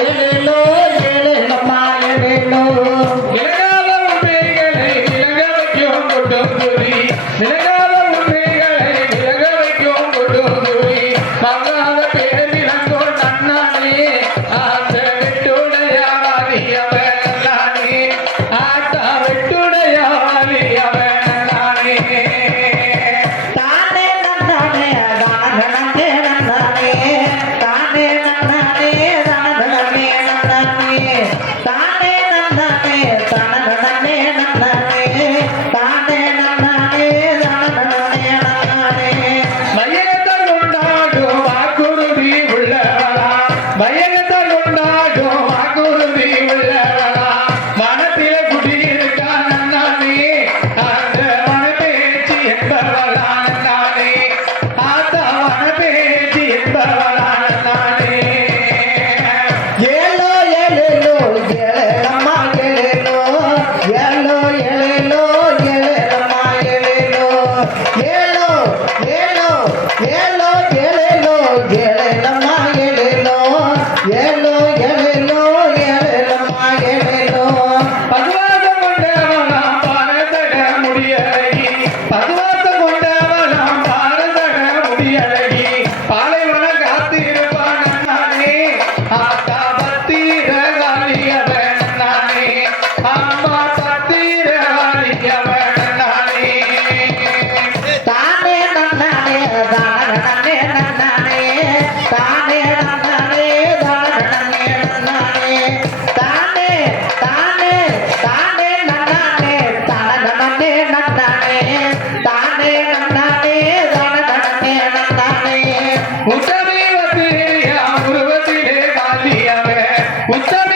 எழலோ எழலம்மா எழலோ விலகாத உண்மைகளை விலக வைக்கும் கொட்டோங்குடி விலகாத உண்மைகளை விலக வைக்கும் கொட்டோங்குடி மங்காத பேர் விளங்கோ நன்னானே ஆத்த வெட்டுடைய வாலியவன் நானே ஆத்த வெட்டுடைய வாலியவன் நானே தானே நன்னானே தானே நன்னானே தானே நன்னானே தானே நன்னானே தானே நன்னானே தானே நன்னானே தானே நன்னானே தானே நன்னானே மயங்கத்தால் உண்டாகும் வாக்குறுதி உள்ளவளா மயங்கத்தால் உண்டாகும் வாக்குறுதி உள்ளவளா மனத்தில குடியிருக்கா நன்னானே அந்த மனப்பேச்சு என்பவளா நன்னானே ஆத்தா மனப்பேச்சு என்பவளா நன்னானே ஏலோ ஏலேலோ ஏலேலம்மா ஏலேலோ ஏலோ ஏலேலோ ஏலேலம்மா ஏலேலோ ஏலோ ஏலோ ஏலோ ஏலேலோ ஏலேலம்மா ஏலேலோ ஏலோ ஏலேலோ ஏலேலம்மா ஏலேலோ பதுவாசம் கொண்டவனாம் பாரதக முடியழகி பதுவாசம் கொண்டவனாம் பாரதக முடியழகி பாலைவன காத்திருப்பான் நானே ஆத்தா பத்திர வாலியவன் நானே அம்மா பத்திர வாலியவன் நானே தானே நன்னானே தானே நன்னானே தானே நன்னானே தானே நன்னானே தானே தானே தானே நன்னானே தானே நன்னானே தானே நன்னானே தானே நன்னானே உத்தரவே வத்திரியா உருவத்திலே வாலியவன் உத்தர